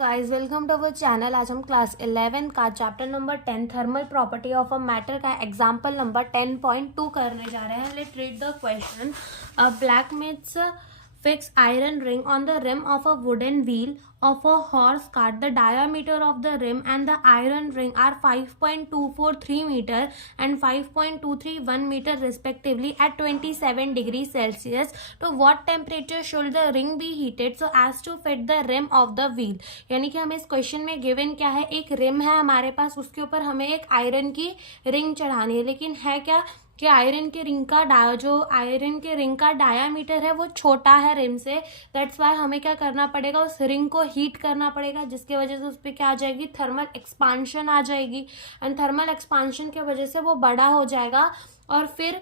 Guys welcome to our channel. आज हम class 11 का chapter number 10 thermal property of a matter का example number 10.2 करने जा रहे हैं। Let's read the question. A blacksmiths fix iron ring on the rim of a wooden wheel of a horse cart. The diameter of the rim and the iron ring are 5.243 meter and 5.231 meter respectively at 27 degrees Celsius. To what temperature should the ring be heated so as to fit the rim of the wheel? यानी कि हमें इस question में given क्या है, एक rim है हमारे पास, उसके ऊपर हमें एक आयरन की रिंग चढ़ानी है, लेकिन है क्या कि आयरन के रिंग का डायामीटर है वो छोटा है रिम से। दैट्स वाई हमें क्या करना पड़ेगा, उस रिंग को हीट करना पड़ेगा, जिसके वजह से उस पर क्या आ जाएगी, थर्मल एक्सपांशन आ जाएगी। एंड थर्मल एक्सपांशन की वजह से वो बड़ा हो जाएगा और फिर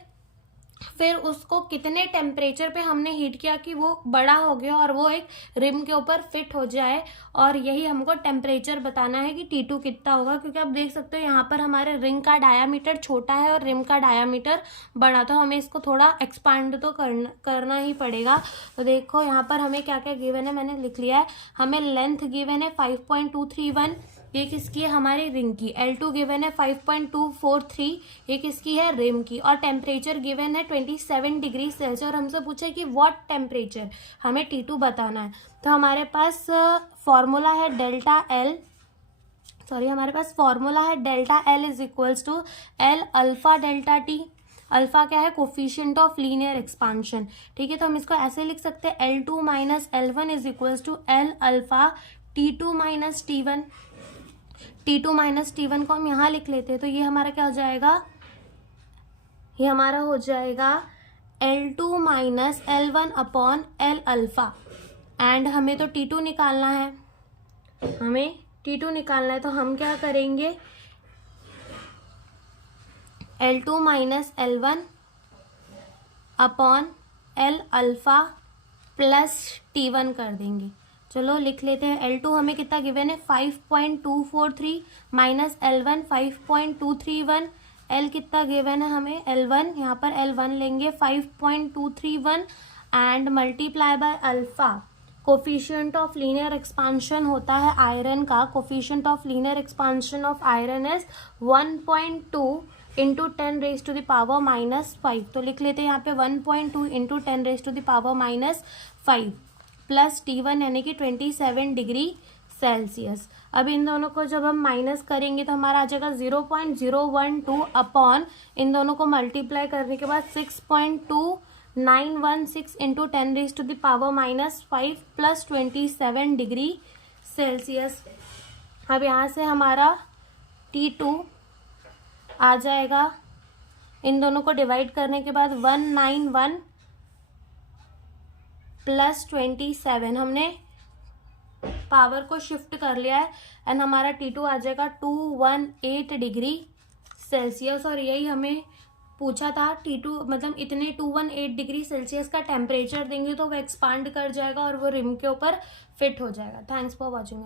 उसको कितने टेम्परेचर पे हमने हीट किया कि वो बड़ा हो गया और वो एक रिम के ऊपर फिट हो जाए। और यही हमको टेम्परेचर बताना है कि T2 कितना होगा, क्योंकि आप देख सकते हो यहाँ पर हमारे रिंग का डायामीटर छोटा है और रिम का डायामीटर बड़ा, तो हमें इसको थोड़ा एक्सपांड तो करना ही पड़ेगा। तो देखो यहाँ पर हमें क्या क्या गिवन है, मैंने लिख लिया है। हमें लेंथ गिवन है 5.231, ये किसकी है, हमारी रिंग की। L2 गिवन है 5.243, ये किसकी है, रिम की। और टेम्परेचर गिवन है 27 डिग्री सेल्सियस और हमसे पूछा है कि व्हाट टेम्परेचर, हमें T2 बताना है। तो हमारे पास फॉर्मूला है delta L is equals to L alpha delta T। Alpha क्या है, कोफिशिएंट ऑफ लीनियर एक्सपांशन। ठीक है, तो हम इसको ऐसे लिख सकते हैं L2 minus L1 is equals to L alpha T2 minus T1। T2 minus T1 को हम यहाँ लिख लेते हैं, तो ये हमारा क्या हो जाएगा, ये हमारा हो जाएगा L2 minus L1 upon L alpha. And हमें तो T2 निकालना है, तो हम क्या करेंगे, L2 minus L1 upon L alpha plus T1 कर देंगे। चलो लिख लेते हैं। L2 हमें कितना गिवन है, 5.243 माइनस L1 5.231। L कितना गिवन है हमें, L1, यहाँ पर L1 लेंगे 5.231 and multiply by alpha. Coefficient of linear expansion होता है आयरन का, coefficient of linear expansion of iron is 1.2 into 10 raise to the power minus 5। तो लिख लेते हैं यहाँ पे 1.2 into 10 raise to the power minus 5 plus T1 यानी कि 27 डिग्री सेल्सियस। अब इन दोनों को जब हम माइनस करेंगे तो हमारा आ जाएगा 0.012 अपॉन, इन दोनों को मल्टीप्लाई करने के बाद 6.2916 into 10 raise to the power minus 5 plus 27 degree Celsius. अब यहाँ से हमारा T2 आ जाएगा, इन दोनों को डिवाइड करने के बाद 191 प्लस 27, हमने पावर को शिफ्ट कर लिया है एंड हमारा T2 आ जाएगा 218 डिग्री सेल्सियस। और यही हमें पूछा था, T2 मतलब इतने 218 डिग्री सेल्सियस का टेम्परेचर देंगे तो वो एक्सपांड कर जाएगा और वो रिम के ऊपर फिट हो जाएगा। Thanks for watching.